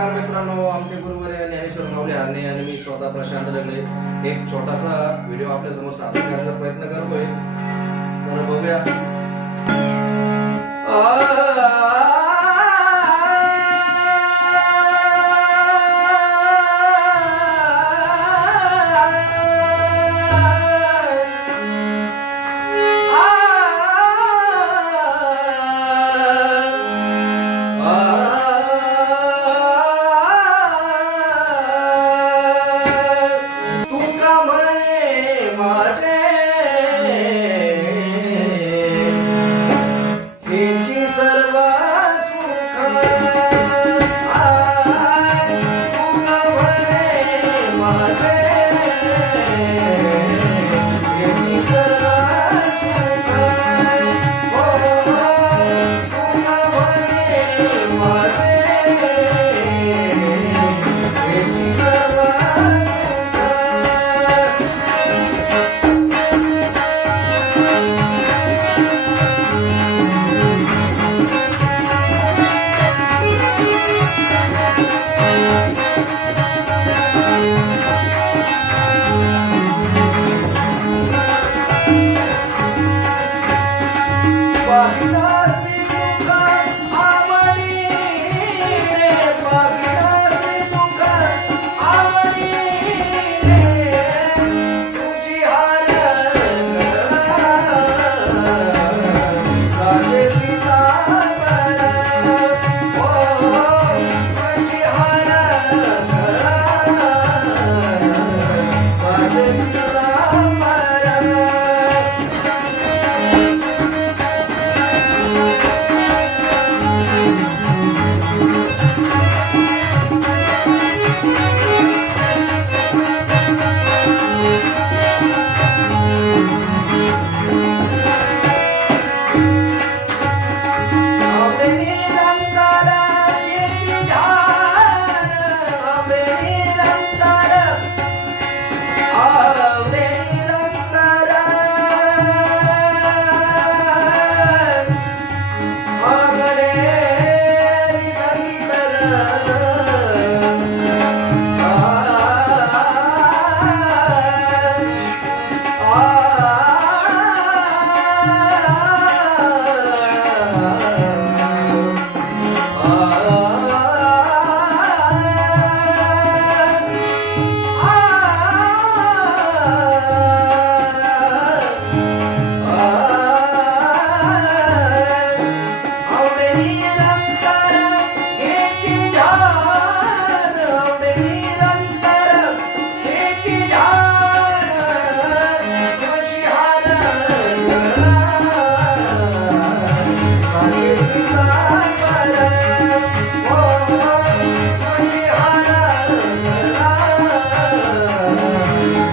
नमस्कार मित्रांनो आमचे गुरुवर ज्ञानेश्वर माऊली हरणे आणि मी स्वतः प्रशांत रगले एक छोटासा व्हिडिओ आपल्यासमोर सादर करण्याचा प्रयत्न करतोय. तर बघूया.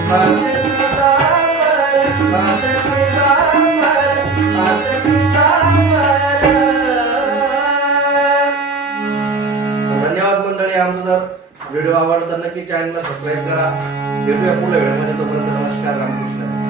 धन्यवाद मंडळी आमचा जर व्हिडिओ आवडला तर नक्की चॅनलला सबस्क्राईब करा. भेटूया पुढल्या वेळेमध्ये तोपर्यंत नमस्कार रामकृष्ण.